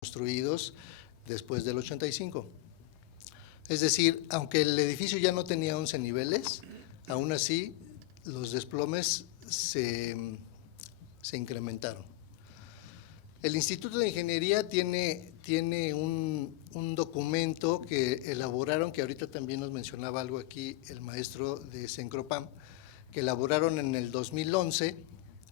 construidos después del 85. Es decir, aunque el edificio ya no tenía 11 niveles, aún así los desplomes se incrementaron. El Instituto de Ingeniería tiene un documento que elaboraron, que ahorita también nos mencionaba algo aquí el maestro de Cencropam, que elaboraron en el 2011,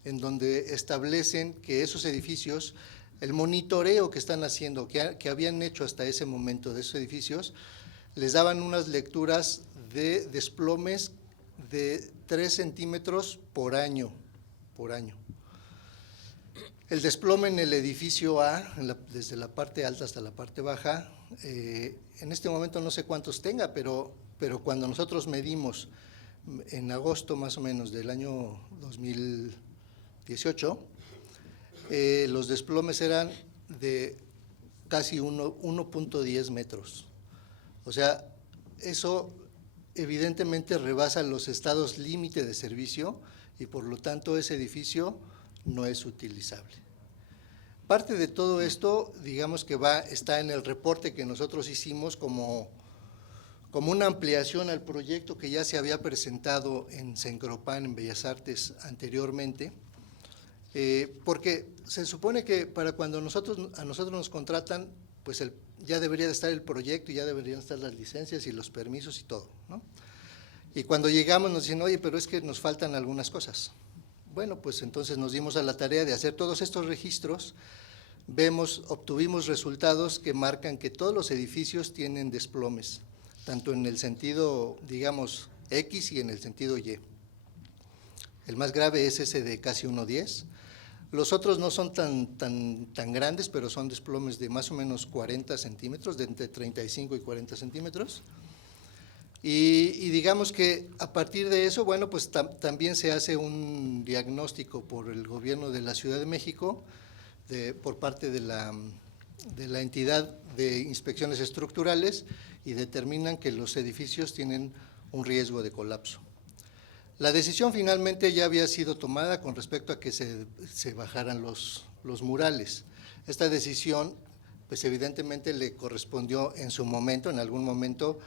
en donde establecen que esos edificios, el monitoreo que están haciendo, que habían hecho hasta ese momento de esos edificios, les daban unas lecturas de desplomes de 3 centímetros por año. El desplome en el edificio A, desde la parte alta hasta la parte baja, en este momento no sé cuántos tenga, pero cuando nosotros medimos en agosto más o menos del año 2018, los desplomes eran de casi 1.10 metros. O sea, eso evidentemente rebasa los estados límite de servicio y por lo tanto ese edificio no es utilizable. Parte de todo esto, digamos que está en el reporte que nosotros hicimos como una ampliación al proyecto que ya se había presentado en Cencropam, en Bellas Artes anteriormente, porque se supone que para cuando a nosotros nos contratan, pues ya debería de estar el proyecto y ya deberían estar las licencias y los permisos y todo, ¿no? Y cuando llegamos nos dicen, oye, pero es que nos faltan algunas cosas. Bueno, pues entonces nos dimos a la tarea de hacer todos estos registros, obtuvimos resultados que marcan que todos los edificios tienen desplomes, tanto en el sentido, digamos, X y en el sentido Y. El más grave es ese de casi 1.10. Los otros no son tan grandes, pero son desplomes de más o menos 40 centímetros, de entre 35 y 40 centímetros. Y digamos que a partir de eso, bueno, pues también se hace un diagnóstico por el gobierno de la Ciudad de México, por parte de la entidad de inspecciones estructurales, y determinan que los edificios tienen un riesgo de colapso. La decisión finalmente ya había sido tomada con respecto a que se bajaran los murales. Esta decisión, pues evidentemente le correspondió en su momento, en algún momento,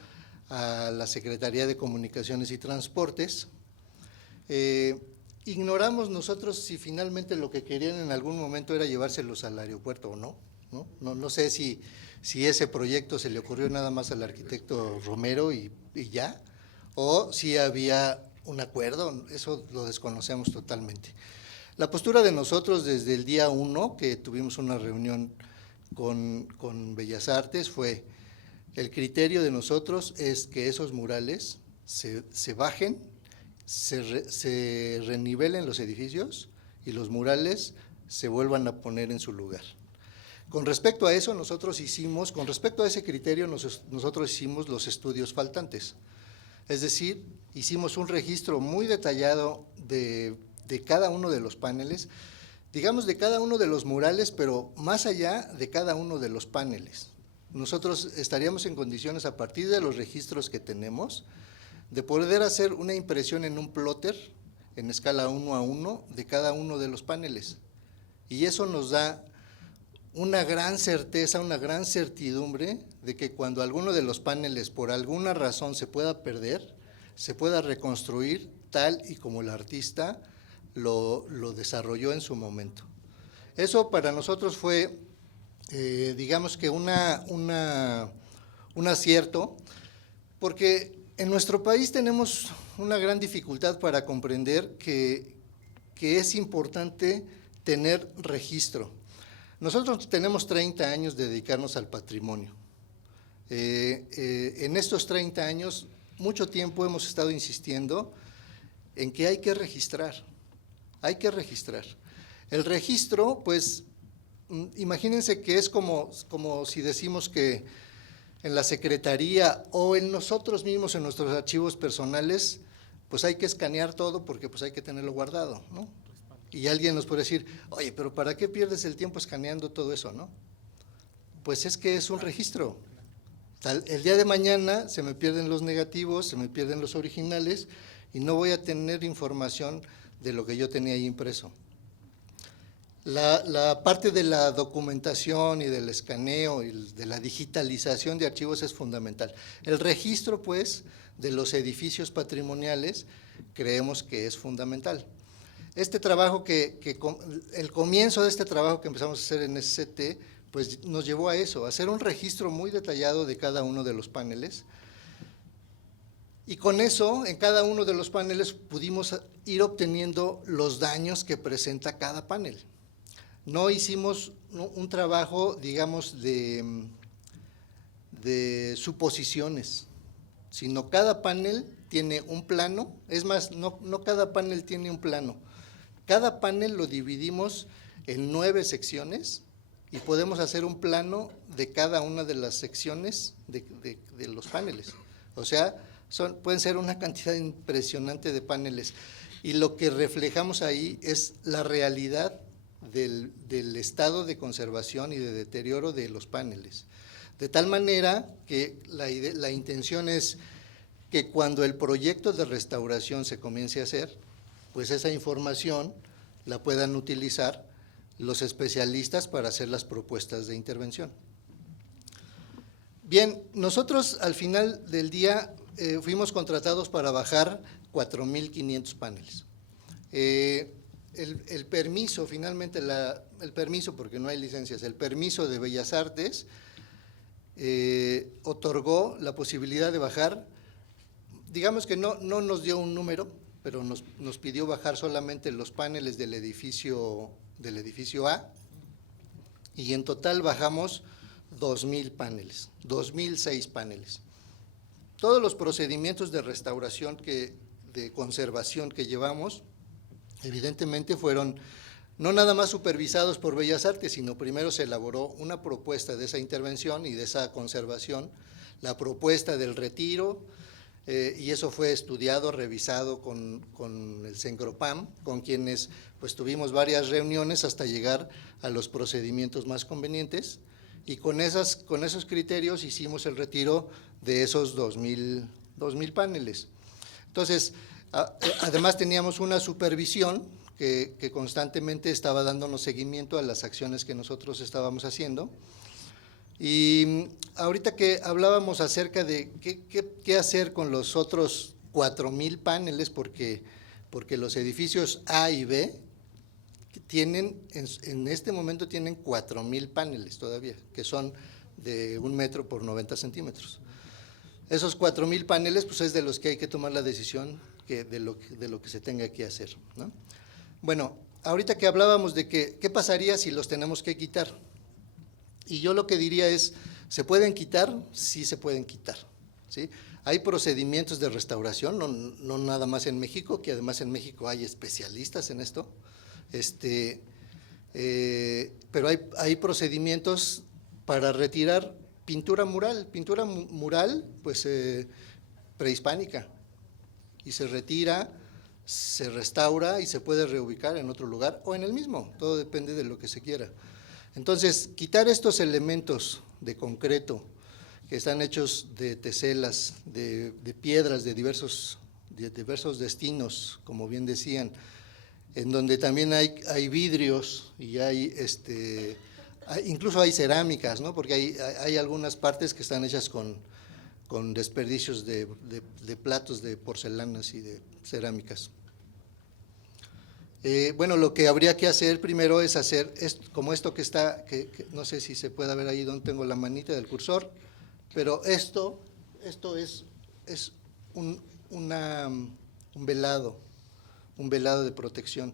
a la Secretaría de Comunicaciones y Transportes. Ignoramos nosotros si finalmente lo que querían en algún momento era llevárselos al aeropuerto o no. No sé si ese proyecto se le ocurrió nada más al arquitecto Romero y ya, o si había un acuerdo, eso lo desconocemos totalmente. La postura de nosotros desde el día 1, que tuvimos una reunión con Bellas Artes, fue: el criterio de nosotros es que esos murales se bajen, se renivelen los edificios y los murales se vuelvan a poner en su lugar. Con respecto a eso, con respecto a ese criterio, nosotros hicimos los estudios faltantes. Es decir, hicimos un registro muy detallado de cada uno de los paneles, digamos de cada uno de los murales, pero más allá de cada uno de los paneles. Nosotros estaríamos en condiciones, a partir de los registros que tenemos, de poder hacer una impresión en un plotter en escala 1:1 de cada uno de los paneles. Y eso nos da una gran certeza, una gran certidumbre de que cuando alguno de los paneles por alguna razón se pueda perder, se pueda reconstruir tal y como el artista lo desarrolló en su momento. Eso para nosotros fue, digamos que un acierto, porque en nuestro país tenemos una gran dificultad para comprender que es importante tener registro. Nosotros tenemos 30 años de dedicarnos al patrimonio. En estos 30 años, mucho tiempo hemos estado insistiendo en que hay que registrar. El registro, pues, imagínense que es como si decimos que en la secretaría o en nosotros mismos, en nuestros archivos personales, pues hay que escanear todo porque pues hay que tenerlo guardado, ¿no? Y alguien nos puede decir, oye, pero ¿para qué pierdes el tiempo escaneando todo eso, no? Pues es que es un registro. El día de mañana se me pierden los negativos, se me pierden los originales y no voy a tener información de lo que yo tenía ahí impreso. La parte de la documentación y del escaneo y de la digitalización de archivos es fundamental. El registro, pues, de los edificios patrimoniales creemos que es fundamental. Este trabajo el comienzo de este trabajo que empezamos a hacer en SCT, pues nos llevó a eso, a hacer un registro muy detallado de cada uno de los paneles. Y con eso, en cada uno de los paneles pudimos ir obteniendo los daños que presenta cada panel. No hicimos un trabajo, digamos, de suposiciones, sino cada panel tiene un plano. Es más, no cada panel tiene un plano. Cada panel lo dividimos en 9 secciones y podemos hacer un plano de cada una de las secciones de los paneles. O sea, pueden ser una cantidad impresionante de paneles. Y lo que reflejamos ahí es la realidad del estado de conservación y de deterioro de los paneles. De tal manera que la intención es que cuando el proyecto de restauración se comience a hacer, pues esa información la puedan utilizar los especialistas para hacer las propuestas de intervención. Bien, nosotros al final del día fuimos contratados para bajar 4,500 paneles. El permiso, finalmente, el permiso, porque no hay licencias, el permiso de Bellas Artes otorgó la posibilidad de bajar, digamos que no nos dio un número, pero nos pidió bajar solamente los paneles del edificio A, y en total bajamos 2,000 paneles, 2,006 paneles. Todos los procedimientos de restauración, de conservación que llevamos, evidentemente fueron no nada más supervisados por Bellas Artes, sino primero se elaboró una propuesta de esa intervención y de esa conservación, la propuesta del retiro, y eso fue estudiado, revisado con el Cencropam, con quienes pues tuvimos varias reuniones hasta llegar a los procedimientos más convenientes, y con esos criterios hicimos el retiro de esos 2,000 paneles. Entonces, además teníamos una supervisión que constantemente estaba dándonos seguimiento a las acciones que nosotros estábamos haciendo. Y ahorita que hablábamos acerca de qué hacer con los otros 4,000 paneles, porque los edificios A y B tienen, en este momento tienen 4,000 paneles todavía, que son de 1 metro por 90 centímetros. Esos 4,000 paneles, pues es de los que hay que tomar la decisión de lo que se tenga que hacer, ¿no? Bueno, ahorita que hablábamos de qué pasaría si los tenemos que quitar, y yo lo que diría es, ¿se pueden quitar? Sí se pueden quitar, ¿sí? Hay procedimientos de restauración, no nada más en México, que además en México hay especialistas en esto, pero hay procedimientos para retirar pintura mural pues prehispánica, y se retira, se restaura y se puede reubicar en otro lugar o en el mismo, todo depende de lo que se quiera. Entonces, quitar estos elementos de concreto que están hechos de teselas, de piedras de diversos destinos, como bien decían, en donde también hay vidrios y incluso hay cerámicas, ¿no? Porque hay algunas partes que están hechas con desperdicios de platos de porcelanas y de cerámicas. Bueno, lo que habría que hacer primero es hacer como esto que está, que no sé si se puede ver ahí donde tengo la manita del cursor, pero esto es un velado de protección.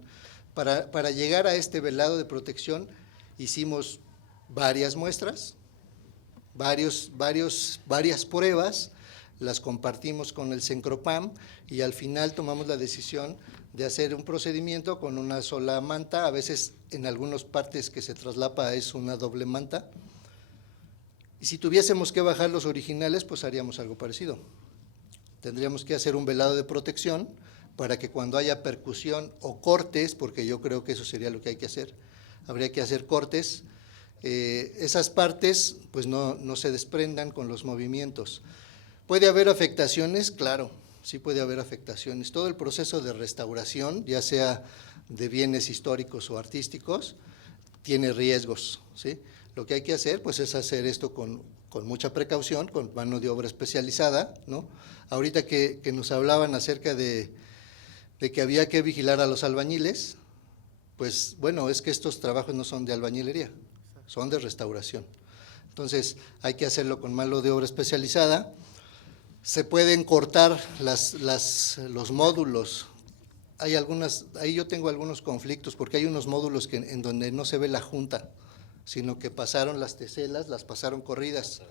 Para llegar a este velado de protección hicimos varias muestras, varias pruebas, las compartimos con el Cencropam y al final tomamos la decisión de hacer un procedimiento con una sola manta, a veces en algunas partes que se traslapa es una doble manta, y si tuviésemos que bajar los originales, pues haríamos algo parecido. Tendríamos que hacer un velado de protección para que cuando haya percusión o cortes, porque yo creo que eso sería lo que hay que hacer, habría que hacer cortes, esas partes pues no se desprendan con los movimientos. ¿Puede haber afectaciones? Claro, sí puede haber afectaciones. Todo el proceso de restauración, ya sea de bienes históricos o artísticos, tiene riesgos, ¿sí? Lo que hay que hacer, pues, es hacer esto con mucha precaución, con mano de obra especializada, ¿no? Ahorita que nos hablaban acerca de que había que vigilar a los albañiles, pues, bueno, es que estos trabajos no son de albañilería, son de restauración. Entonces, hay que hacerlo con mano de obra especializada. Se pueden cortar los módulos. Ahí yo tengo algunos conflictos, porque hay unos módulos en donde no se ve la junta, sino que pasaron las teselas, las pasaron corridas,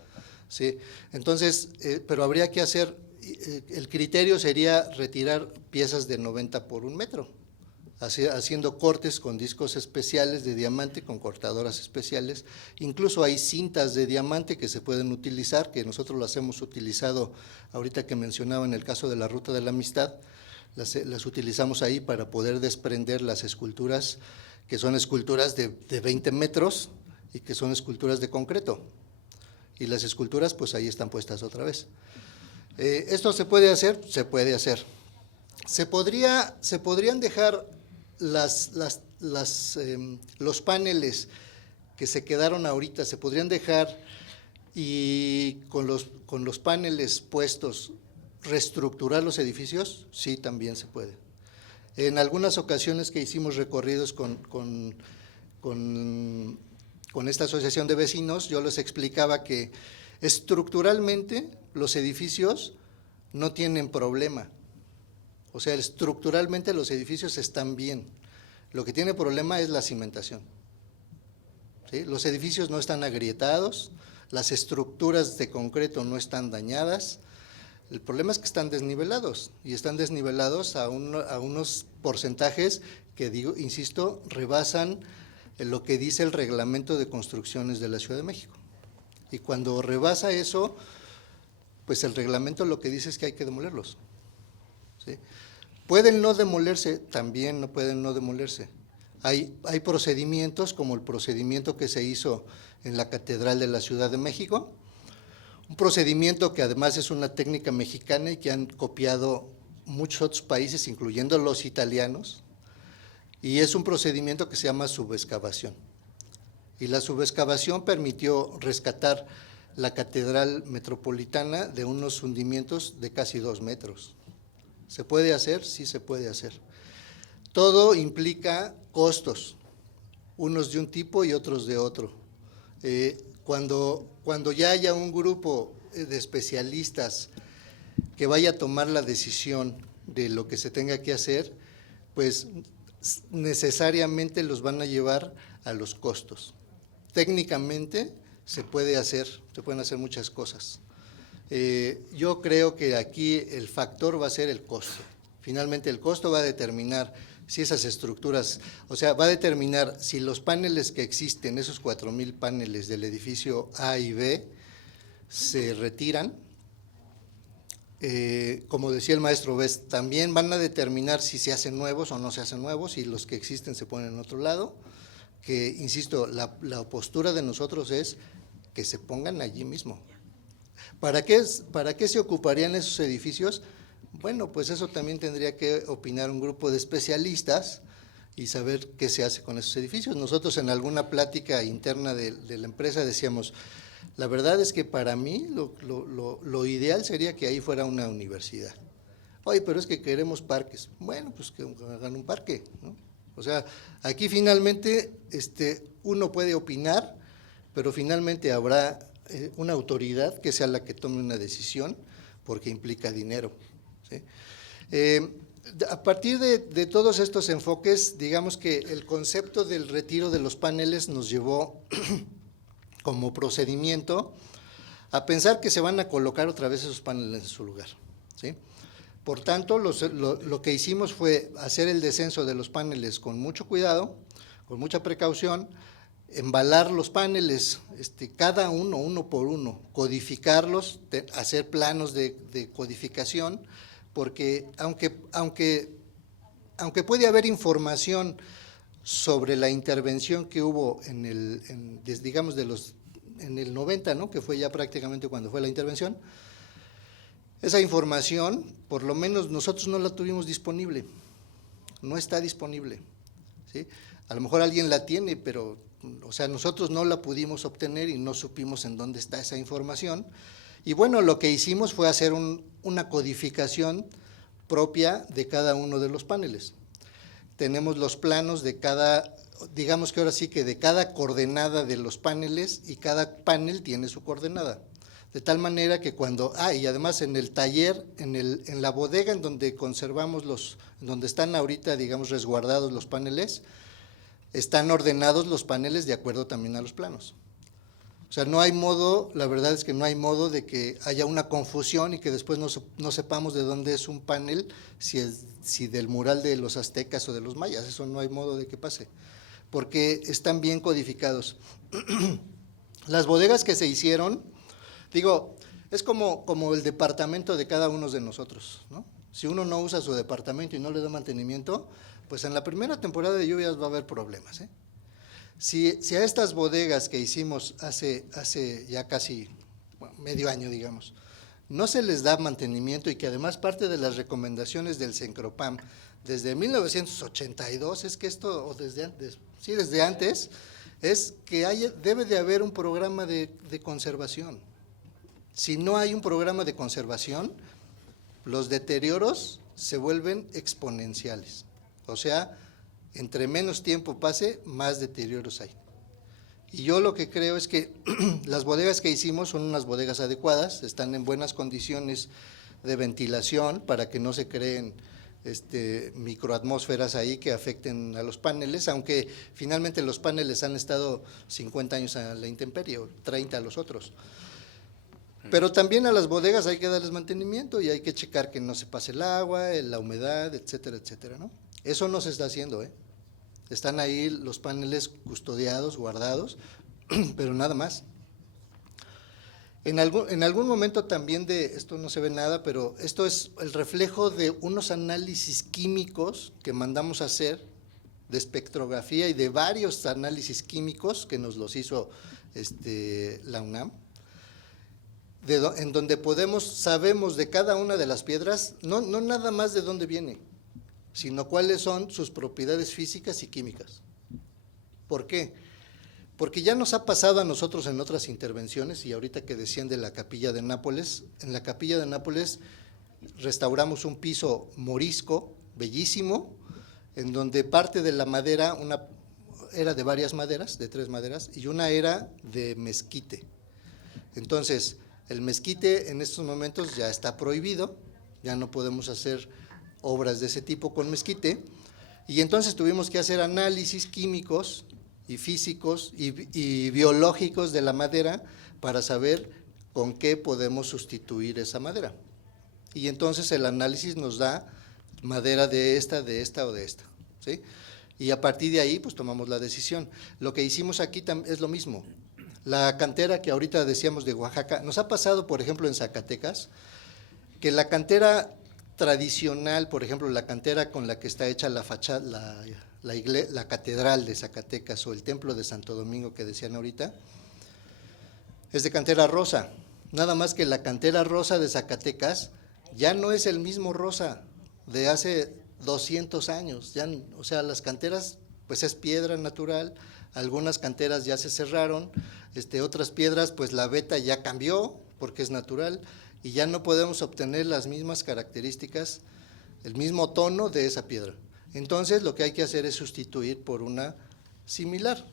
¿sí? Entonces, pero habría que hacer, el criterio sería retirar piezas de 90 por 1 metro, haciendo cortes con discos especiales de diamante, con cortadoras especiales. Incluso hay cintas de diamante que se pueden utilizar, que nosotros las hemos utilizado ahorita que mencionaba en el caso de la Ruta de la Amistad, las utilizamos ahí para poder desprender las esculturas, que son esculturas de 20 metros y que son esculturas de concreto. Y las esculturas, pues ahí están puestas otra vez. ¿Esto se puede hacer? Se puede hacer. Se podrían dejar los paneles que se quedaron ahorita, se podrían dejar y con los paneles puestos reestructurar los edificios. Sí, también se puede. En algunas ocasiones que hicimos recorridos con esta asociación de vecinos, yo les explicaba que estructuralmente los edificios no tienen problema. O sea, estructuralmente los edificios están bien. Lo que tiene problema es la cimentación, ¿sí? Los edificios no están agrietados, las estructuras de concreto no están dañadas. El problema es que están desnivelados, y están desnivelados a unos porcentajes que, insisto, rebasan lo que dice el reglamento de construcciones de la Ciudad de México. Y cuando rebasa eso, pues el reglamento lo que dice es que hay que demolerlos, ¿sí? ¿Pueden no demolerse? También no pueden no demolerse. Hay procedimientos, como el procedimiento que se hizo en la Catedral de la Ciudad de México, un procedimiento que además es una técnica mexicana y que han copiado muchos otros países, incluyendo los italianos, y es un procedimiento que se llama subexcavación. Y la subexcavación permitió rescatar la Catedral Metropolitana de unos hundimientos de casi 2 metros. ¿Se puede hacer? Sí, se puede hacer. Todo implica costos, unos de un tipo y otros de otro. Cuando ya haya un grupo de especialistas que vaya a tomar la decisión de lo que se tenga que hacer, pues necesariamente los van a llevar a los costos. Técnicamente se pueden hacer muchas cosas. Yo creo que aquí el factor va a ser el costo. Finalmente el costo va a determinar si esas estructuras, o sea, va a determinar si los paneles que existen, esos 4,000 paneles del edificio A y B, se retiran. Como decía el maestro Bess, también van a determinar si se hacen nuevos o no se hacen nuevos, y los que existen se ponen en otro lado, que, insisto, la postura de nosotros es que se pongan allí mismo. ¿Para qué se ocuparían esos edificios? Bueno, pues eso también tendría que opinar un grupo de especialistas y saber qué se hace con esos edificios. Nosotros en alguna plática interna de la empresa decíamos, la verdad es que para mí lo ideal sería que ahí fuera una universidad. Oye, pero es que queremos parques. Bueno, pues que hagan un parque, ¿no? O sea, aquí finalmente uno puede opinar, pero finalmente habrá una autoridad que sea la que tome una decisión, porque implica dinero, ¿sí? A partir de todos estos enfoques, digamos que el concepto del retiro de los paneles nos llevó como procedimiento a pensar que se van a colocar otra vez esos paneles en su lugar, ¿sí? Por tanto, lo que hicimos fue hacer el descenso de los paneles con mucho cuidado, con mucha precaución, embalar los paneles, cada uno por uno, codificarlos, hacer planos de codificación, porque aunque puede haber información sobre la intervención que hubo en el 90, ¿no?, que fue ya prácticamente cuando fue la intervención, esa información, por lo menos nosotros no la tuvimos disponible, no está disponible, ¿sí? A lo mejor alguien la tiene, pero o sea, nosotros no la pudimos obtener y no supimos en dónde está esa información. Y bueno, lo que hicimos fue hacer una codificación propia de cada uno de los paneles. Tenemos los planos de cada, digamos que ahora sí que de cada coordenada de los paneles, y cada panel tiene su coordenada. De tal manera que cuando, y además en el taller, en la bodega en donde conservamos donde están ahorita, digamos, resguardados los paneles, están ordenados los paneles de acuerdo también a los planos. O sea, no hay modo, la verdad es que no hay modo de que haya una confusión y que después no sepamos de dónde es un panel, si del mural de los aztecas o de los mayas. Eso no hay modo de que pase, porque están bien codificados. Las bodegas que se hicieron, digo, es como el departamento de cada uno de nosotros, ¿no? Si uno no usa su departamento y no le da mantenimiento, pues en la primera temporada de lluvias va a haber problemas, ¿eh? Si a estas bodegas que hicimos hace ya casi medio año, digamos, no se les da mantenimiento, y que además parte de las recomendaciones del Cencropam desde 1982 es que esto, o desde antes, es que debe de haber un programa de conservación. Si no hay un programa de conservación, los deterioros se vuelven exponenciales. O sea, entre menos tiempo pase, más deterioros hay. Y yo lo que creo es que las bodegas que hicimos son unas bodegas adecuadas, están en buenas condiciones de ventilación para que no se creen microatmósferas ahí que afecten a los paneles, aunque finalmente los paneles han estado 50 años a la intemperie, o 30 a los otros. Pero también a las bodegas hay que darles mantenimiento y hay que checar que no se pase el agua, la humedad, etcétera, etcétera, ¿no? Eso no se está haciendo, ¿eh? Están ahí los paneles custodiados, guardados, pero nada más. En algún momento también esto no se ve nada, pero esto es el reflejo de unos análisis químicos que mandamos a hacer, de espectrografía y de varios análisis químicos que nos los hizo la UNAM, en donde sabemos de cada una de las piedras, no nada más de dónde viene, sino cuáles son sus propiedades físicas y químicas. ¿Por qué? Porque ya nos ha pasado a nosotros en otras intervenciones, y ahorita que decían de la Capilla de Nápoles, en la Capilla de Nápoles restauramos un piso morisco, bellísimo, en donde parte de la madera, era de varias maderas, de 3 maderas, y una era de mezquite. Entonces, el mezquite en estos momentos ya está prohibido, ya no podemos hacer obras de ese tipo con mezquite, y entonces tuvimos que hacer análisis químicos y físicos y biológicos de la madera para saber con qué podemos sustituir esa madera. Y entonces el análisis nos da madera de esta o de esta, ¿sí? Y a partir de ahí pues tomamos la decisión. Lo que hicimos aquí es lo mismo. La cantera que ahorita decíamos de Oaxaca, nos ha pasado por ejemplo en Zacatecas, que la cantera tradicional, por ejemplo, la cantera con la que está hecha la fachada, la catedral de Zacatecas o el templo de Santo Domingo que decían ahorita, es de cantera rosa. Nada más que la cantera rosa de Zacatecas ya no es el mismo rosa de hace 200 años. Ya, o sea, las canteras, pues es piedra natural, algunas canteras ya se cerraron, otras piedras, pues la veta ya cambió porque es natural, y ya no podemos obtener las mismas características, el mismo tono de esa piedra. Entonces lo que hay que hacer es sustituir por una similar.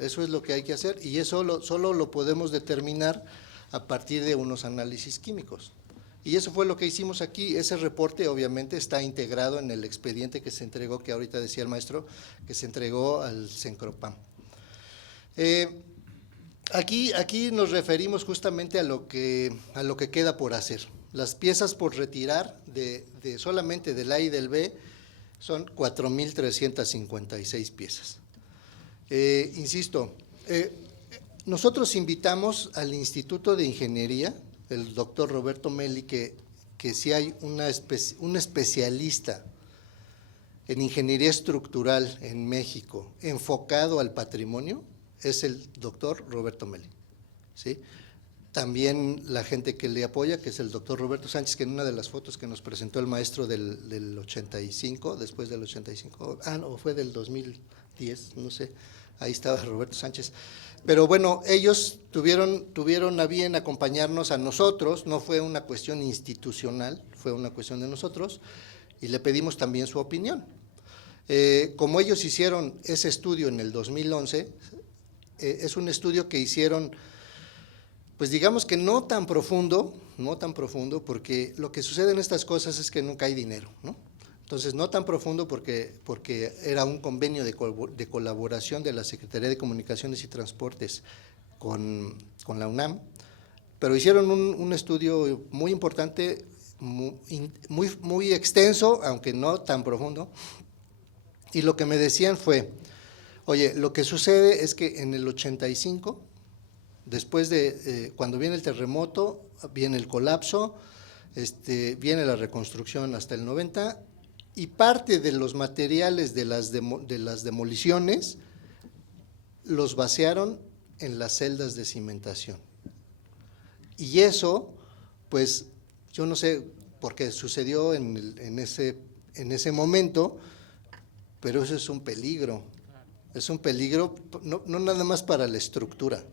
Eso es lo que hay que hacer, y eso solo lo podemos determinar a partir de unos análisis químicos. Y eso fue lo que hicimos aquí. Ese reporte obviamente está integrado en el expediente que se entregó, que ahorita decía el maestro, que se entregó al Cencropam. Aquí nos referimos justamente a lo que queda por hacer. Las piezas por retirar solamente del A y del B son 4,356 piezas. Insisto, nosotros invitamos al Instituto de Ingeniería, el doctor Roberto Meli, que si hay un especialista en ingeniería estructural en México enfocado al patrimonio, es el doctor Roberto Meli, ¿sí? También la gente que le apoya, que es el doctor Roberto Sánchez, que en una de las fotos que nos presentó el maestro del 85, después del 85, no, fue del 2010, no sé, ahí estaba Roberto Sánchez. Pero bueno, ellos tuvieron a bien acompañarnos a nosotros, no fue una cuestión institucional, fue una cuestión de nosotros, y le pedimos también su opinión. Como ellos hicieron ese estudio en el 2011, es un estudio que hicieron, pues digamos que no tan profundo, porque lo que sucede en estas cosas es que nunca hay dinero, ¿no? Entonces, no tan profundo porque era un convenio de colaboración de la Secretaría de Comunicaciones y Transportes con la UNAM, pero hicieron un estudio muy importante, muy extenso, aunque no tan profundo, y lo que me decían fue, oye, lo que sucede es que en el 85, después de, cuando viene el terremoto, viene el colapso, viene la reconstrucción hasta el 90, y parte de los materiales de las demoliciones los vaciaron en las celdas de cimentación. Y eso, pues, yo no sé por qué sucedió en ese momento, pero eso es un peligro. Es un peligro no nada más para la estructura,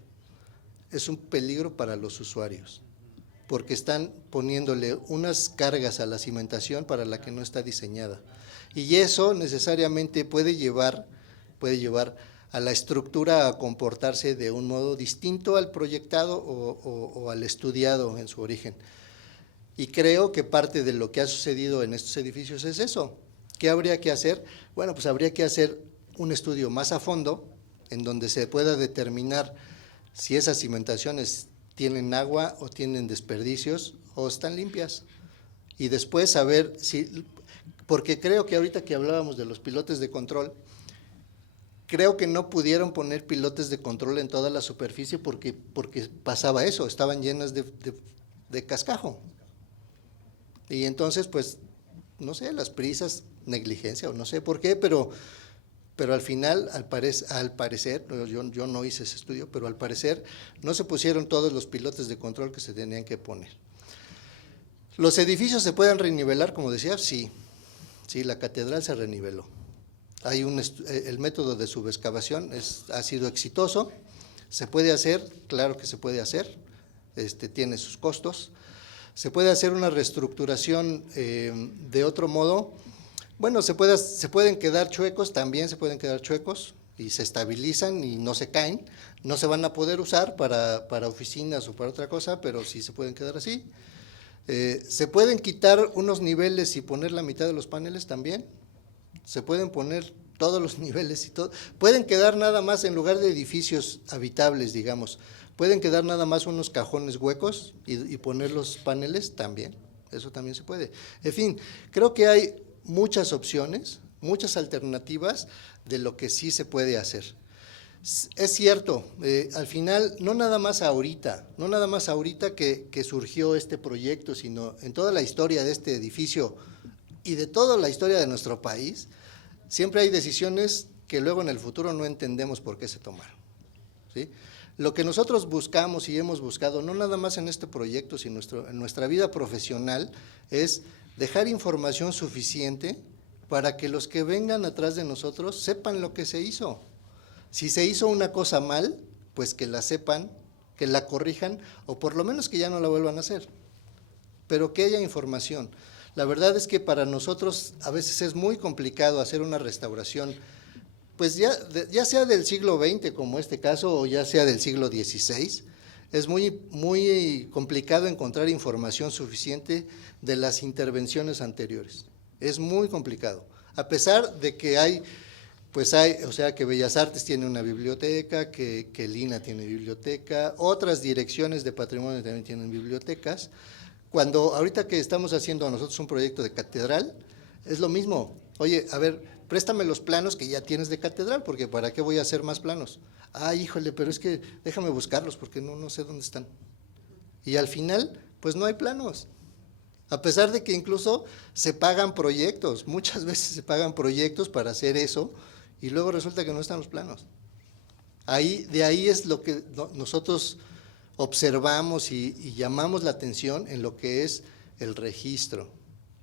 es un peligro para los usuarios, porque están poniéndole unas cargas a la cimentación para la que no está diseñada. Y eso necesariamente puede llevar a la estructura a comportarse de un modo distinto al proyectado o al estudiado en su origen. Y creo que parte de lo que ha sucedido en estos edificios es eso. ¿Qué habría que hacer? Bueno, pues habría que hacer un estudio más a fondo, en donde se pueda determinar si esas cimentaciones tienen agua o tienen desperdicios o están limpias. Y después saber si, porque creo que ahorita que hablábamos de los pilotes de control, creo que no pudieron poner pilotes de control en toda la superficie porque pasaba eso, estaban llenas de cascajo. Y entonces, pues, no sé, las prisas, negligencia o no sé por qué, pero al final, al parecer, yo no hice ese estudio, pero al parecer no se pusieron todos los pilotes de control que se tenían que poner. ¿Los edificios se pueden renivelar, como decía? Sí, la catedral se reniveló. Hay el método de subexcavación ha sido exitoso, se puede hacer, claro que se puede hacer, tiene sus costos. Se puede hacer una reestructuración de otro modo. Bueno, se pueden quedar chuecos, también se pueden quedar chuecos y se estabilizan y no se caen. No se van a poder usar para oficinas o para otra cosa, pero sí se pueden quedar así. Se pueden quitar unos niveles y poner la mitad de los paneles también. Se pueden poner todos los niveles y todo. Pueden quedar nada más, en lugar de edificios habitables, digamos, pueden quedar nada más unos cajones huecos y poner los paneles también. Eso también se puede. En fin, creo que hay muchas opciones, muchas alternativas de lo que sí se puede hacer. Es cierto, al final, no nada más ahorita que surgió este proyecto, sino en toda la historia de este edificio y de toda la historia de nuestro país, siempre hay decisiones que luego en el futuro no entendemos por qué se tomaron, ¿sí? Lo que nosotros buscamos y hemos buscado, no nada más en este proyecto, sino en nuestra vida profesional, es dejar información suficiente para que los que vengan atrás de nosotros sepan lo que se hizo. Si se hizo una cosa mal, pues que la sepan, que la corrijan, o por lo menos que ya no la vuelvan a hacer, pero que haya información. La verdad es que para nosotros a veces es muy complicado hacer una restauración, pues ya sea del siglo XX, como este caso, o ya sea del siglo XVI, es muy complicado encontrar información suficiente de las intervenciones anteriores. Es muy complicado, a pesar de que o sea, que Bellas Artes tiene una biblioteca, que el INAH tiene biblioteca, otras direcciones de patrimonio también tienen bibliotecas. Ahorita que estamos haciendo nosotros un proyecto de catedral, es lo mismo. Oye, a ver, préstame los planos que ya tienes de catedral, porque ¿para qué voy a hacer más planos? Ay, híjole, pero es que déjame buscarlos porque no sé dónde están. Y al final, pues no hay planos. A pesar de que incluso se pagan proyectos, muchas veces se pagan proyectos para hacer eso, y luego resulta que no están los planos. De ahí es lo que nosotros observamos y llamamos la atención en lo que es el registro.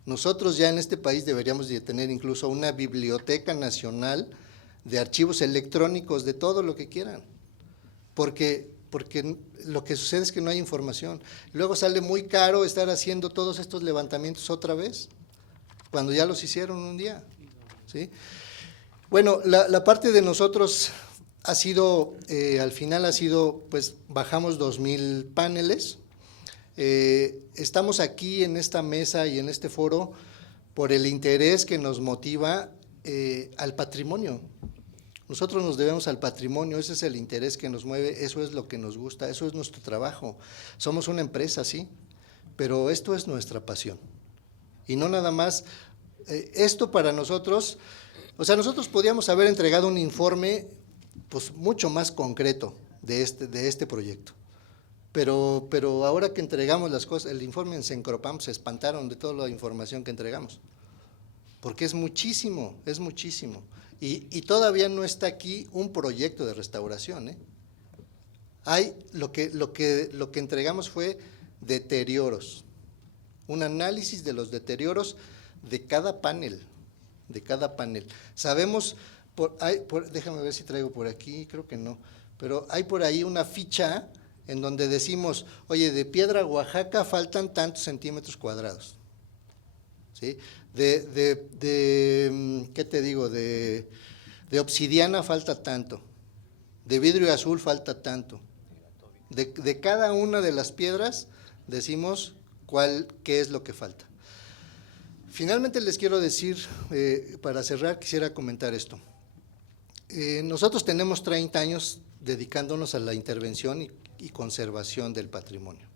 Nosotros ya en este país deberíamos de tener incluso una biblioteca nacional de archivos electrónicos, de todo lo que quieran, porque lo que sucede es que no hay información. Luego sale muy caro estar haciendo todos estos levantamientos otra vez, cuando ya los hicieron un día, ¿sí? Bueno, la parte de nosotros ha sido, al final ha sido, pues bajamos 2,000 paneles. Estamos aquí en esta mesa y en este foro por el interés que nos motiva al patrimonio. Nosotros nos debemos al patrimonio, ese es el interés que nos mueve, eso es lo que nos gusta, eso es nuestro trabajo. Somos una empresa, sí, pero esto es nuestra pasión. Y no nada más, esto para nosotros, o sea, nosotros podíamos haber entregado un informe pues mucho más concreto de este proyecto. Pero ahora que entregamos las cosas, el informe en Cencropam se espantaron de toda la información que entregamos, porque es muchísimo, es muchísimo. Y todavía no está aquí un proyecto de restauración, ¿eh? Hay, lo que entregamos fue deterioros, un análisis de los deterioros de cada panel, Sabemos, déjame ver si traigo por aquí, creo que no, pero hay por ahí una ficha en donde decimos, oye, de piedra Oaxaca faltan tantos centímetros cuadrados, ¿sí? ¿Qué te digo? De obsidiana falta tanto, de vidrio azul falta tanto. De cada una de las piedras decimos qué es lo que falta. Finalmente les quiero decir, para cerrar, quisiera comentar esto. Nosotros tenemos 30 años dedicándonos a la intervención y conservación del patrimonio.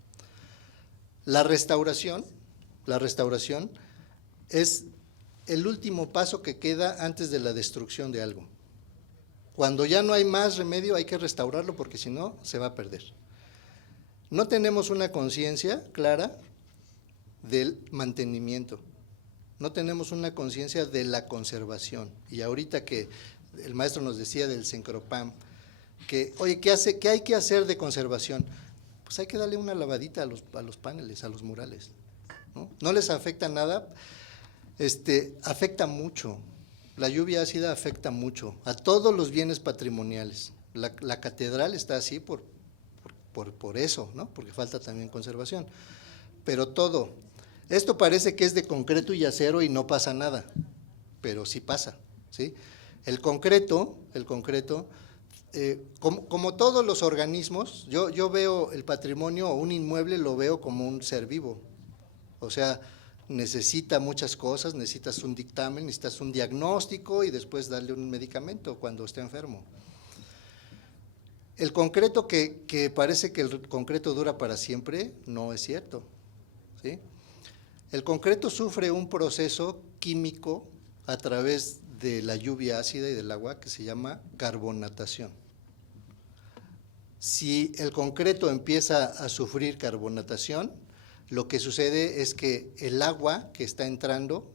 La restauración es el último paso que queda antes de la destrucción de algo. Cuando ya no hay más remedio, hay que restaurarlo porque si no, se va a perder. No tenemos una conciencia clara del mantenimiento, no tenemos una conciencia de la conservación. Y ahorita que el maestro nos decía del Cencropam, que, oye, ¿qué hay que hacer de conservación? Pues hay que darle una lavadita a los paneles, a los murales, ¿no? No les afecta nada, afecta mucho. La lluvia ácida afecta mucho a todos los bienes patrimoniales. La catedral está así por eso, ¿no? Porque falta también conservación. Pero todo, esto parece que es de concreto y acero y no pasa nada, pero sí pasa, ¿sí? El concreto, como todos los organismos, yo veo el patrimonio o un inmueble, lo veo como un ser vivo. O sea, necesita muchas cosas, necesitas un dictamen, necesitas un diagnóstico y después darle un medicamento cuando esté enfermo. El concreto que parece que el concreto dura para siempre, no es cierto, ¿sí? El concreto sufre un proceso químico a través de la lluvia ácida y del agua que se llama carbonatación. Si el concreto empieza a sufrir carbonatación, lo que sucede es que el agua que está entrando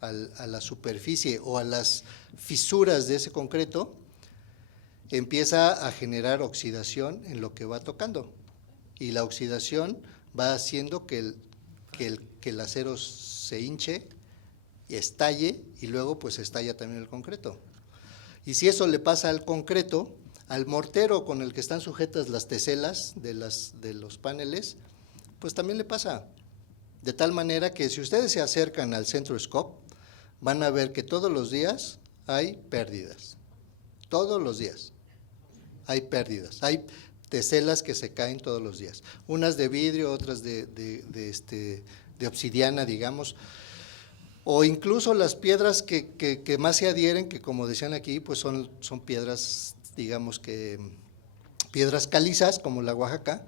a la superficie o a las fisuras de ese concreto empieza a generar oxidación en lo que va tocando, y la oxidación va haciendo que el acero se hinche y estalle, y luego pues estalla también el concreto. Y si eso le pasa al concreto, al mortero con el que están sujetas las teselas de los paneles, pues también le pasa. De tal manera que si ustedes se acercan al Centro Scope, van a ver que todos los días hay pérdidas. Todos los días hay pérdidas. Hay teselas que se caen todos los días. Unas de vidrio, otras de obsidiana, digamos. O incluso las piedras que más se adhieren, que como decían aquí, pues son piedras, digamos que piedras calizas, como la Oaxaca,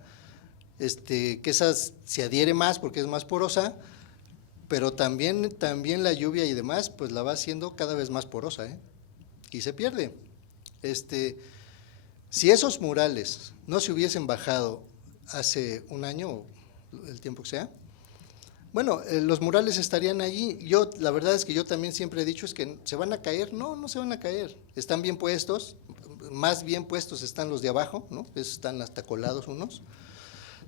que esas se adhiere más porque es más porosa, pero también la lluvia y demás, pues la va haciendo cada vez más porosa, y se pierde. Si esos murales no se hubiesen bajado hace un año, o el tiempo que sea, bueno, los murales estarían allí. La verdad es que yo también siempre he dicho es que se van a caer. No se van a caer, están bien puestos, más bien puestos están los de abajo, ¿no? Esos están hasta colados unos,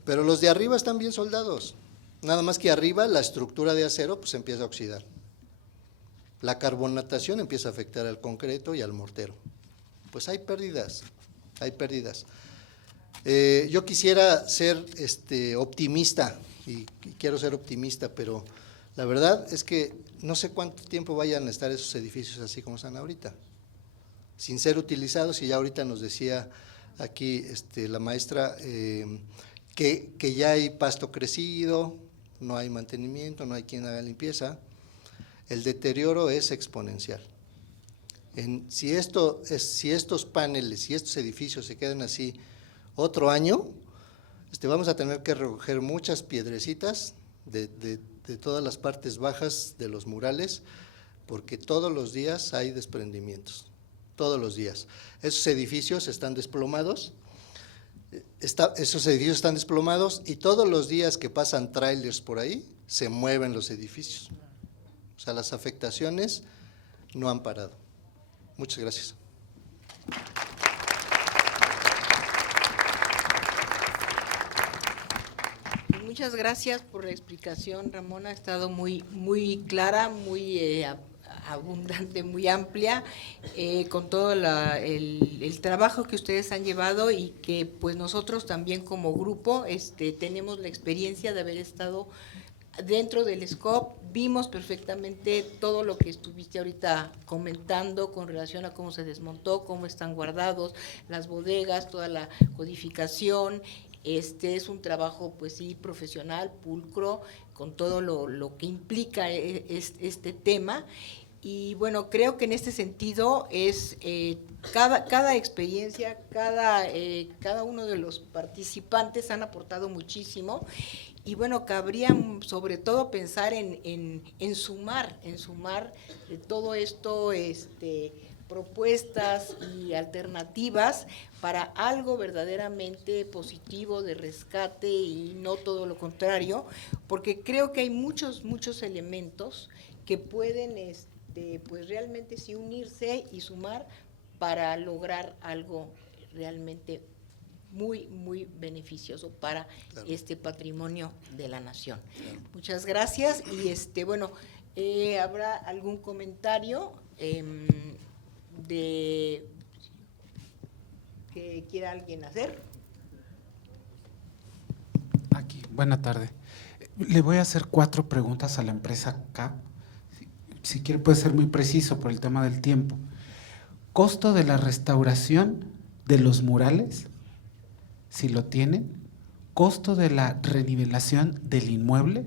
pero los de arriba están bien soldados, nada más que arriba la estructura de acero pues se empieza a oxidar. La carbonatación empieza a afectar al concreto y al mortero. Pues hay pérdidas, hay pérdidas. Yo quisiera ser optimista, y quiero ser optimista, pero la verdad es que no sé cuánto tiempo vayan a estar esos edificios así como están ahorita, sin ser utilizados, y ya ahorita nos decía aquí la maestra que ya hay pasto crecido, no hay mantenimiento, no hay quien haga limpieza, el deterioro es exponencial. Si estos paneles y estos edificios se quedan así otro año, vamos a tener que recoger muchas piedrecitas de todas las partes bajas de los murales, porque todos los días hay desprendimientos, todos los días. Esos edificios están desplomados, y todos los días que pasan trailers por ahí, se mueven los edificios. O sea, las afectaciones no han parado. Muchas gracias. Muchas gracias por la explicación, Ramón. Ha estado muy clara, muy abundante, muy amplia, con todo el trabajo que ustedes han llevado, y que pues nosotros también como grupo tenemos la experiencia de haber estado dentro del SCOP. Vimos perfectamente todo lo que estuviste ahorita comentando con relación a cómo se desmontó, cómo están guardados las bodegas, toda la codificación. Es un trabajo, pues sí, profesional, pulcro, con todo lo que implica este tema. Y bueno, creo que en este sentido es cada experiencia, cada uno de los participantes han aportado muchísimo. Y bueno, cabría sobre todo pensar en sumar de todo esto, propuestas y alternativas para algo verdaderamente positivo, de rescate, y no todo lo contrario, porque creo que hay muchos elementos que pueden pues realmente sí unirse y sumar para lograr algo realmente muy beneficioso para este patrimonio de la nación. Claro. Muchas gracias. Y bueno, ¿habrá algún comentario que quiera alguien hacer? Aquí, buena tarde. Le voy a hacer 4 preguntas a la empresa CAP. Si quiere puede ser muy preciso por el tema del tiempo. ¿Costo de la restauración de los murales? Si lo tienen. ¿Costo de la renivelación del inmueble?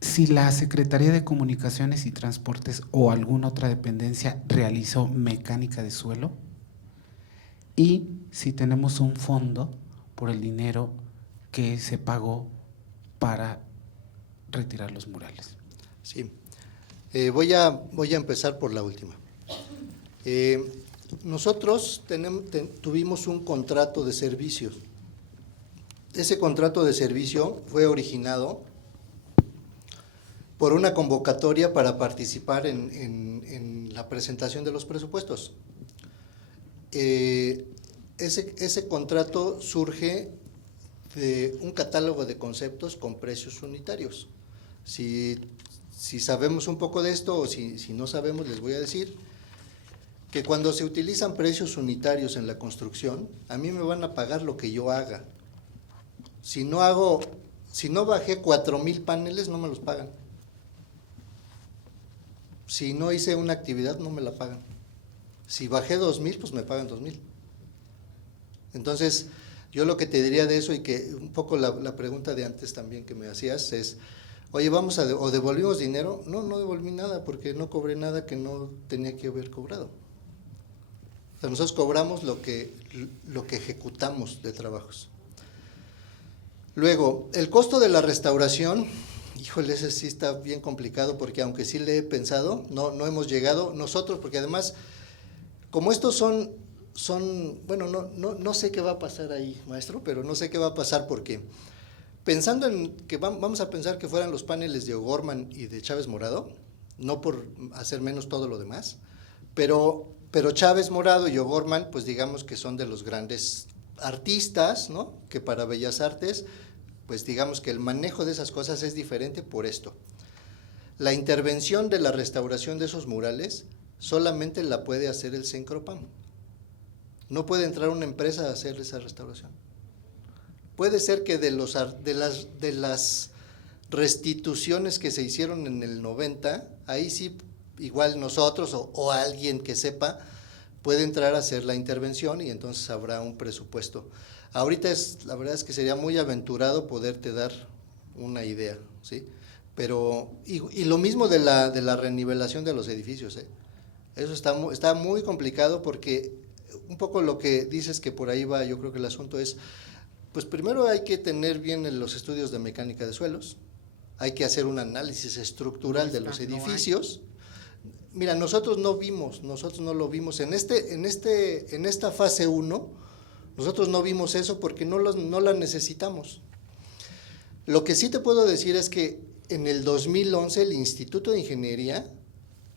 Si la Secretaría de Comunicaciones y Transportes o alguna otra dependencia realizó mecánica de suelo. Y si tenemos un fondo por el dinero que se pagó para retirar los murales. Sí, voy a empezar por la última. Nosotros tuvimos un contrato de servicio. Ese contrato de servicio fue originado por una convocatoria para participar en la presentación de los presupuestos. Ese contrato surge de un catálogo de conceptos con precios unitarios. Si sabemos un poco de esto, o si no sabemos, les voy a decir que cuando se utilizan precios unitarios en la construcción, a mí me van a pagar lo que yo haga. Si no bajé 4,000 paneles, no me los pagan. Si no hice una actividad, no me la pagan. Si bajé 2,000, pues me pagan 2,000. Entonces, yo lo que te diría de eso, y que un poco la pregunta de antes también que me hacías es, oye, ¿o devolvimos dinero? No devolví nada, porque no cobré nada que no tenía que haber cobrado. O sea, nosotros cobramos lo que ejecutamos de trabajos. Luego, el costo de la restauración, híjole, ese sí está bien complicado, porque aunque sí le he pensado, no hemos llegado nosotros, porque además, como estos son bueno, no sé qué va a pasar ahí, maestro, pero no sé qué va a pasar, porque pensando en que vamos a pensar que fueran los paneles de O'Gorman y de Chávez Morado, no por hacer menos todo lo demás, pero Chávez Morado y O'Gorman, pues digamos que son de los grandes artistas, ¿no? Que para Bellas Artes, pues digamos que el manejo de esas cosas es diferente por esto. La intervención de la restauración de esos murales solamente la puede hacer el Cencropam. No puede entrar una empresa a hacer esa restauración. Puede ser que de las restituciones que se hicieron en el 90, ahí sí, igual nosotros o alguien que sepa, puede entrar a hacer la intervención y entonces habrá un presupuesto. Ahorita la verdad es que sería muy aventurado poderte dar una idea, ¿sí? Pero, y lo mismo de la renivelación de los edificios, ¿eh? Eso está muy complicado porque un poco lo que dices que por ahí va, yo creo que el asunto es, pues primero hay que tener bien los estudios de mecánica de suelos, hay que hacer un análisis estructural de los edificios. Mira, nosotros no lo vimos en esta fase 1, nosotros no vimos eso porque no la necesitamos. Lo que sí te puedo decir es que en el 2011 el Instituto de Ingeniería,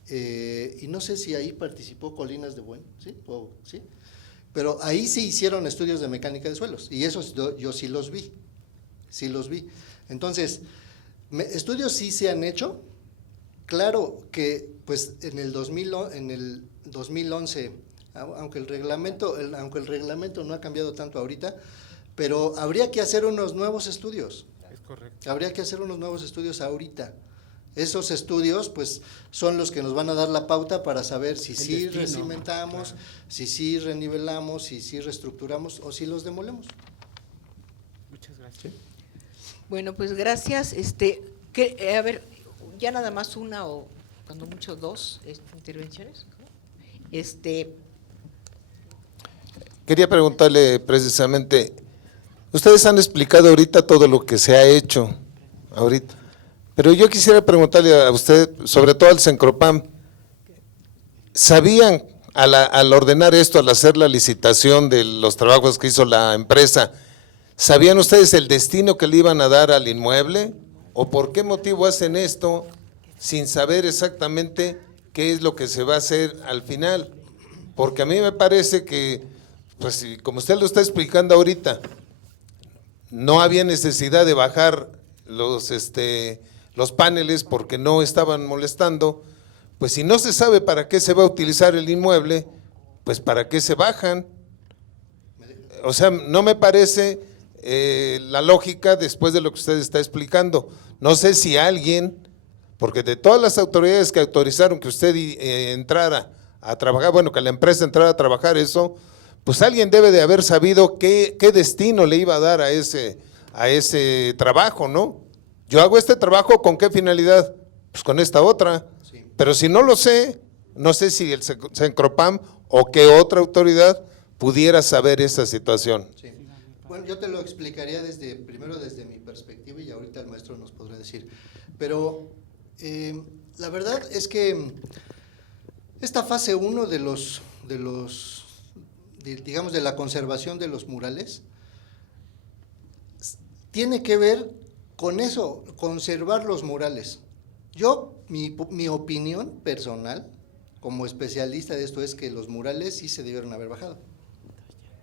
y no sé si ahí participó Colinas de Buen, ¿sí? ¿Sí? Pero ahí sí hicieron estudios de mecánica de suelos, y esos yo sí los vi, Entonces, estudios sí se han hecho, claro que pues en el 2011, aunque el reglamento no ha cambiado tanto ahorita, pero habría que hacer unos nuevos estudios. Es correcto. Habría que hacer unos nuevos estudios ahorita. Esos estudios, pues, son los que nos van a dar la pauta para saber si sí recimentamos, claro, si sí renivelamos, si sí reestructuramos o si los demolemos. Muchas gracias. ¿Sí? Bueno, pues gracias. A ver, ya nada más una o cuando mucho dos intervenciones. Quería preguntarle precisamente, ustedes han explicado ahorita todo lo que se ha hecho ahorita, pero yo quisiera preguntarle a usted, sobre todo al Cencropam, ¿sabían al ordenar esto, al hacer la licitación de los trabajos que hizo la empresa, sabían ustedes el destino que le iban a dar al inmueble? ¿O por qué motivo hacen esto sin saber exactamente qué es lo que se va a hacer al final? Porque a mí me parece que, pues como usted lo está explicando ahorita, no había necesidad de bajar los paneles porque no estaban molestando. Pues si no se sabe para qué se va a utilizar el inmueble, pues para qué se bajan. O sea, no me parece la lógica después de lo que usted está explicando. No sé si alguien, porque de todas las autoridades que autorizaron que usted entrara a trabajar, bueno, que la empresa entrara a trabajar eso, pues alguien debe de haber sabido qué destino le iba a dar a ese trabajo, ¿no? Yo hago este trabajo, ¿con qué finalidad? Pues con esta otra. Sí. Pero si no lo sé, no sé si el Cencropam o qué otra autoridad pudiera saber esa situación. Sí. Bueno, yo te lo explicaría primero desde mi perspectiva y ahorita el maestro nos podrá decir. Pero la verdad es que esta fase 1 digamos, de la conservación de los murales, tiene que ver con eso, conservar los murales. Mi opinión personal, como especialista de esto, es que los murales sí se debieron haber bajado.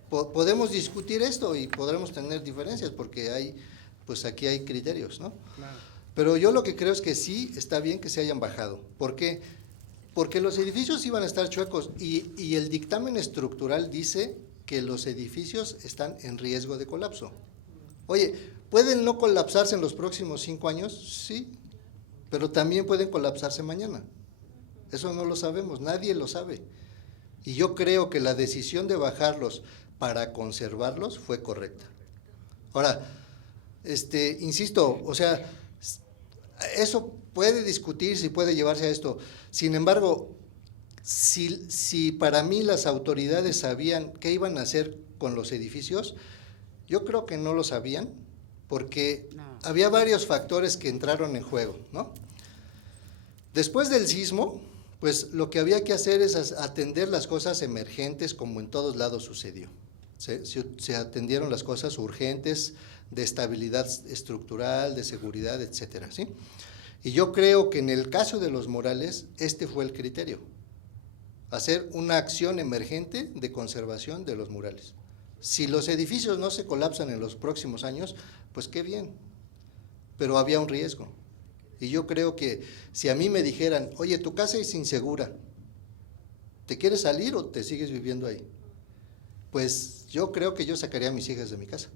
Podemos discutir esto y podremos tener diferencias porque aquí hay criterios, ¿no? Claro. Pero yo lo que creo es que sí está bien que se hayan bajado. ¿Por qué? Porque los edificios iban a estar chuecos y el dictamen estructural dice que los edificios están en riesgo de colapso. Oye, ¿pueden no colapsarse en los próximos 5 años? Sí, pero también pueden colapsarse mañana. Eso no lo sabemos, nadie lo sabe. Y yo creo que la decisión de bajarlos para conservarlos fue correcta. Ahora, insisto, o sea, eso puede discutirse y puede llevarse a esto. Sin embargo, si para mí las autoridades sabían qué iban a hacer con los edificios, yo creo que no lo sabían, porque había varios factores que entraron en juego, ¿no? Después del sismo, pues lo que había que hacer es atender las cosas emergentes como en todos lados sucedió. Se atendieron las cosas urgentes de estabilidad estructural, de seguridad, etcétera, ¿sí? Y yo creo que en el caso de los murales, este fue el criterio, hacer una acción emergente de conservación de los murales. Si los edificios no se colapsan en los próximos años, pues qué bien, pero había un riesgo. Y yo creo que si a mí me dijeran, oye, tu casa es insegura, ¿te quieres salir o te sigues viviendo ahí? Pues yo creo que yo sacaría a mis hijas de mi casa.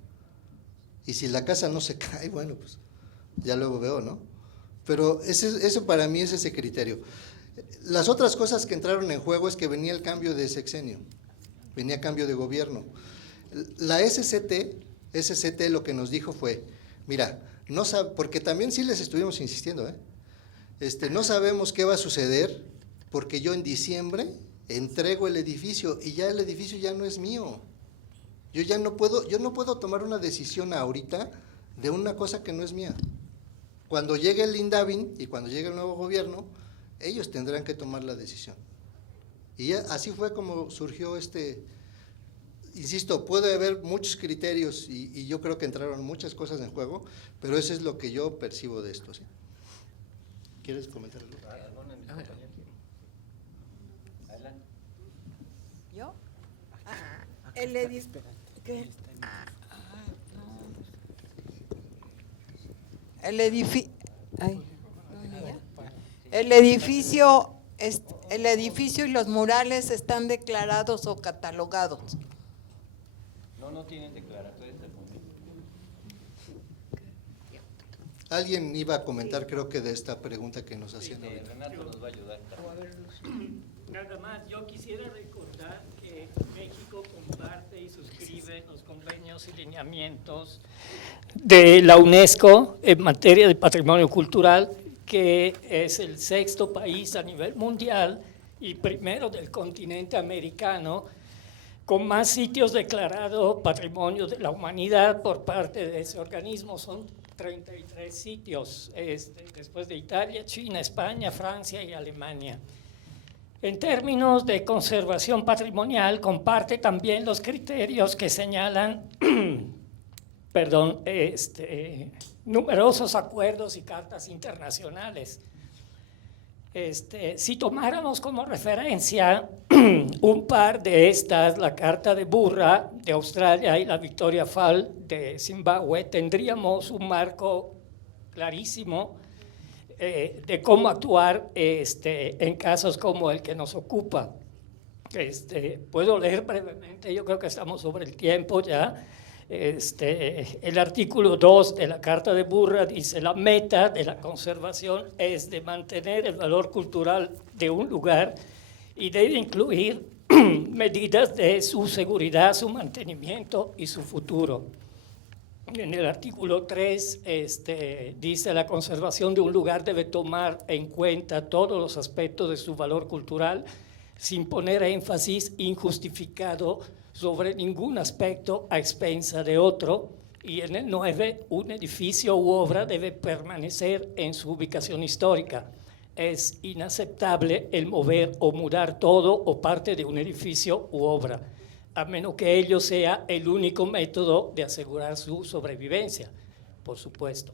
Y si la casa no se cae, bueno, pues ya luego veo, ¿no? Pero eso para mí es ese criterio. Las otras cosas que entraron en juego es que venía el cambio de sexenio, venía cambio de gobierno. La SCT lo que nos dijo fue, mira, no porque también sí les estuvimos insistiendo, no sabemos qué va a suceder porque yo en diciembre entrego el edificio y ya el edificio ya no es mío. Yo no puedo tomar una decisión ahorita de una cosa que no es mía. Cuando llegue el INDAVIN y cuando llegue el nuevo gobierno, ellos tendrán que tomar la decisión. Y así fue como surgió insisto, puede haber muchos criterios y yo creo que entraron muchas cosas en juego, pero eso es lo que yo percibo de esto, ¿sí? ¿Quieres comentar algo? ¿Yo? El edificio. El edificio y los murales están declarados o catalogados. No tienen declaratoria de momento. Alguien iba a comentar, creo que de esta pregunta que nos hacían ahorita. Renato nos va a ayudar. Nada más, yo quisiera recordar que México comparte y suscribe los convenios y lineamientos de la UNESCO en materia de patrimonio cultural, que es el 6º país a nivel mundial y primero del continente americano con más sitios declarados Patrimonio de la Humanidad por parte de ese organismo. Son 33 sitios, después de Italia, China, España, Francia y Alemania. En términos de conservación patrimonial, comparte también los criterios que señalan numerosos acuerdos y cartas internacionales. Si tomáramos como referencia un par de estas, la Carta de Burra de Australia y la Victoria Fall de Zimbabue, tendríamos un marco clarísimo de cómo actuar en casos como el que nos ocupa. Puedo leer brevemente, yo creo que estamos sobre el tiempo ya. El artículo 2 de la Carta de Burra dice: la meta de la conservación es de mantener el valor cultural de un lugar y debe incluir medidas de su seguridad, su mantenimiento y su futuro. En el artículo 3 dice: la conservación de un lugar debe tomar en cuenta todos los aspectos de su valor cultural sin poner énfasis injustificado sobre ningún aspecto a expensa de otro. Y en el 9, un edificio u obra debe permanecer en su ubicación histórica. Es inaceptable el mover o mudar todo o parte de un edificio u obra, a menos que ello sea el único método de asegurar su sobrevivencia, por supuesto.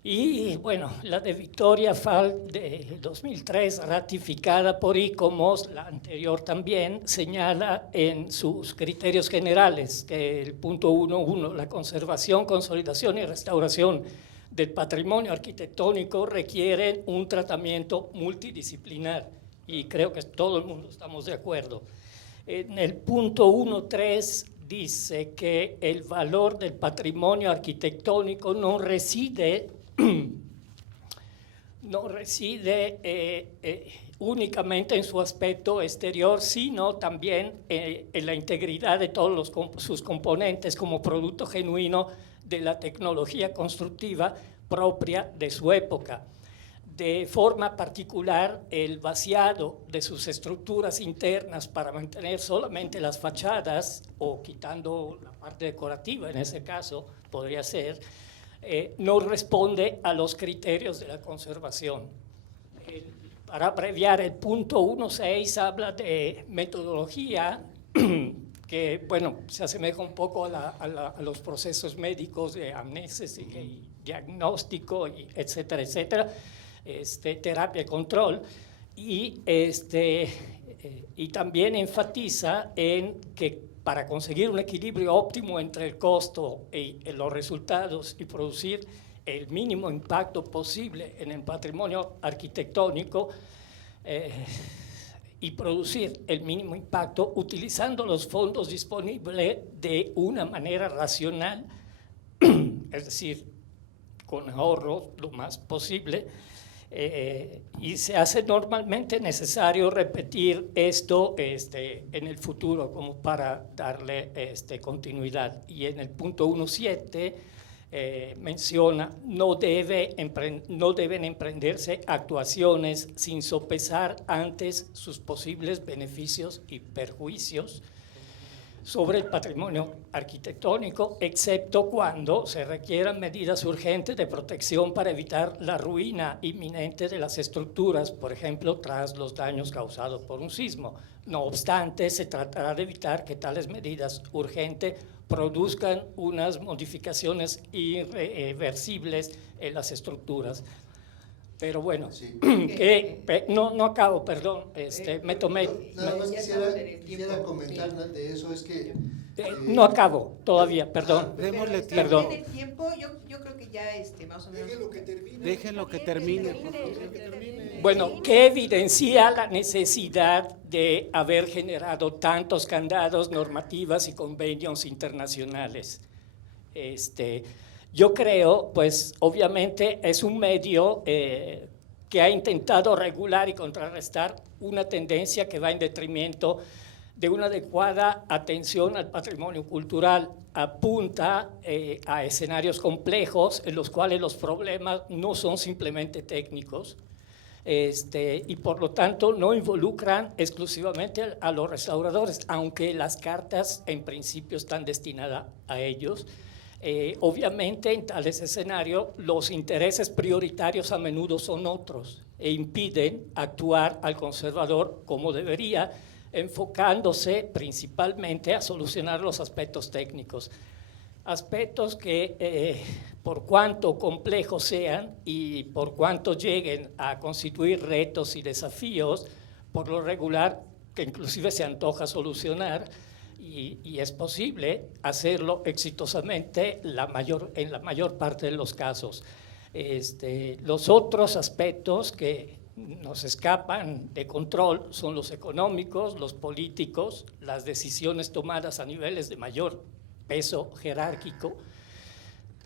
Y bueno, la de Victoria Fall de 2003, ratificada por ICOMOS, la anterior también, señala en sus criterios generales que el punto 1.1, la conservación, consolidación y restauración del patrimonio arquitectónico requieren un tratamiento multidisciplinar, y creo que todo el mundo estamos de acuerdo. En el punto 1.3 dice que el valor del patrimonio arquitectónico no reside únicamente en su aspecto exterior, sino también en la integridad de todos sus componentes como producto genuino de la tecnología constructiva propia de su época. De forma particular, el vaciado de sus estructuras internas para mantener solamente las fachadas, o quitando la parte decorativa, en ese caso podría ser, no responde a los criterios de la conservación. Para abreviar, el punto 1.6 habla de metodología que, bueno, se asemeja un poco a los procesos médicos de amnesis y diagnóstico, etcétera, etcétera, terapia y control, y también enfatiza en que para conseguir un equilibrio óptimo entre el costo y los resultados y producir el mínimo impacto posible en el patrimonio arquitectónico y producir el mínimo impacto utilizando los fondos disponibles de una manera racional, es decir, con ahorro lo más posible, y se hace normalmente necesario repetir esto en el futuro como para darle continuidad. Y en el punto 1.7 menciona no deben emprenderse actuaciones sin sopesar antes sus posibles beneficios y perjuicios sobre el patrimonio arquitectónico, excepto cuando se requieran medidas urgentes de protección para evitar la ruina inminente de las estructuras, por ejemplo, tras los daños causados por un sismo. No obstante, se tratará de evitar que tales medidas urgentes produzcan unas modificaciones irreversibles en las estructuras. Pero bueno, Sí. no acabo, perdón, me tomé. Nada más Ya quisiera, estamos en el tiempo. quisiera comentar de eso, es que… No acabo todavía, perdón. Démosle Está tiempo. Perdón. bien el tiempo, yo creo que ya más o menos… Déjenlo que termine, por favor. Bueno, que evidencia la necesidad de haber generado tantos candados, normativas y convenios internacionales. Yo creo, pues obviamente es un medio que ha intentado regular y contrarrestar una tendencia que va en detrimento de una adecuada atención al patrimonio cultural. Apunta a escenarios complejos en los cuales los problemas no son simplemente técnicos, y por lo tanto no involucran exclusivamente a los restauradores, aunque las cartas en principio están destinadas a ellos. Obviamente en tales escenarios los intereses prioritarios a menudo son otros e impiden actuar al conservador como debería, enfocándose principalmente a solucionar los aspectos técnicos. Aspectos que, por cuanto complejos sean y por cuanto lleguen a constituir retos y desafíos, por lo regular, que inclusive se antoja solucionar, y es posible hacerlo exitosamente en la mayor parte de los casos. Los otros aspectos que nos escapan de control son los económicos, los políticos, las decisiones tomadas a niveles de mayor peso jerárquico,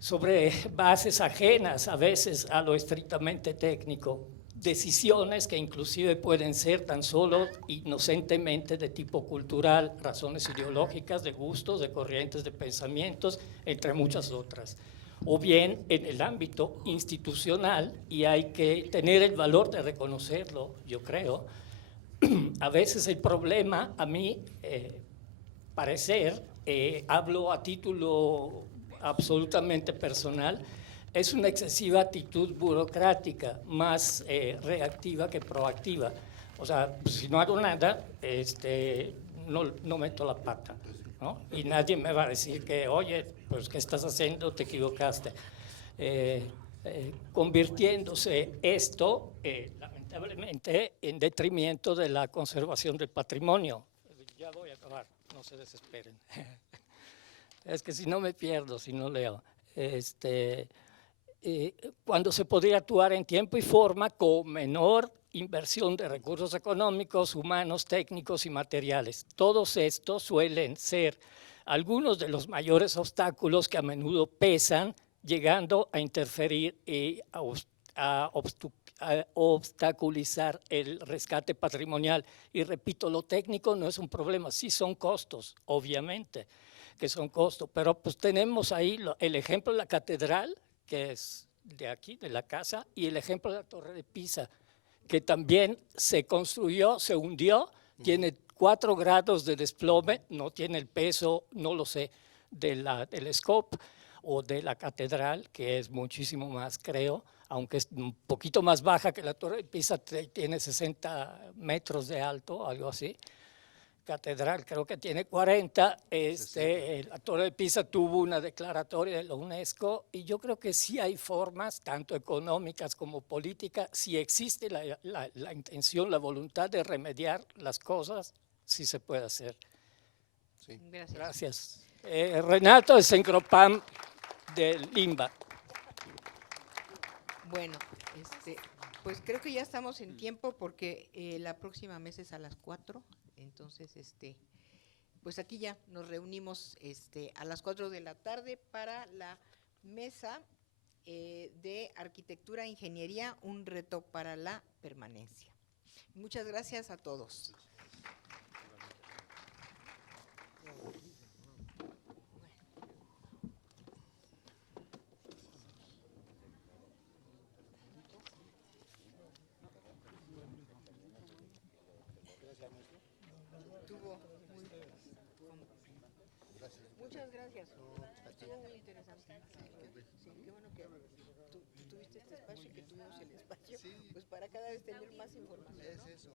sobre bases ajenas a veces a lo estrictamente técnico, decisiones que inclusive pueden ser tan solo inocentemente de tipo cultural, razones ideológicas, de gustos, de corrientes de pensamientos, entre muchas otras. O bien en el ámbito institucional, y hay que tener el valor de reconocerlo, yo creo. A veces el problema, a mi parecer, hablo a título absolutamente personal, es una excesiva actitud burocrática, más reactiva que proactiva. O sea, si no hago nada, no meto la pata, ¿no? Y nadie me va a decir que, oye, pues, ¿qué estás haciendo? Te equivocaste. Convirtiéndose esto, lamentablemente, en detrimento de la conservación del patrimonio. Ya voy a acabar, no se desesperen. Es que si no me pierdo, si no leo. Cuando se podría actuar en tiempo y forma con menor inversión de recursos económicos, humanos, técnicos y materiales. Todos estos suelen ser algunos de los mayores obstáculos que a menudo pesan, llegando a interferir y a obstaculizar el rescate patrimonial. Y repito, lo técnico no es un problema, sí son costos, obviamente que son costos, pero pues tenemos ahí el ejemplo de la catedral, que es de aquí, de la casa, y el ejemplo de la Torre de Pisa, que también se construyó, se hundió, tiene 4 grados de desplome, no tiene el peso, no lo sé, del scope o de la catedral, que es muchísimo más, creo, aunque es un poquito más baja que la Torre de Pisa, tiene 60 metros de alto, algo así. Catedral creo que tiene 40, la Torre de Pisa tuvo una declaratoria de la UNESCO, y yo creo que sí hay formas, tanto económicas como políticas, si existe la intención, la voluntad de remediar las cosas, sí se puede hacer. Sí. Gracias. Renato Sencropam del Limba. Bueno, pues creo que ya estamos en tiempo porque la próxima mesa es a las 4, entonces pues aquí ya nos reunimos a las 4 de la tarde para la mesa de arquitectura e ingeniería, un reto para la permanencia. Muchas gracias a todos. Estuvo muy... Muchas gracias. Estuvo muy interesante. Sí, qué bueno que tú tuviste este espacio y que tuvimos el espacio, pues para cada vez tener más información, ¿no? Es eso.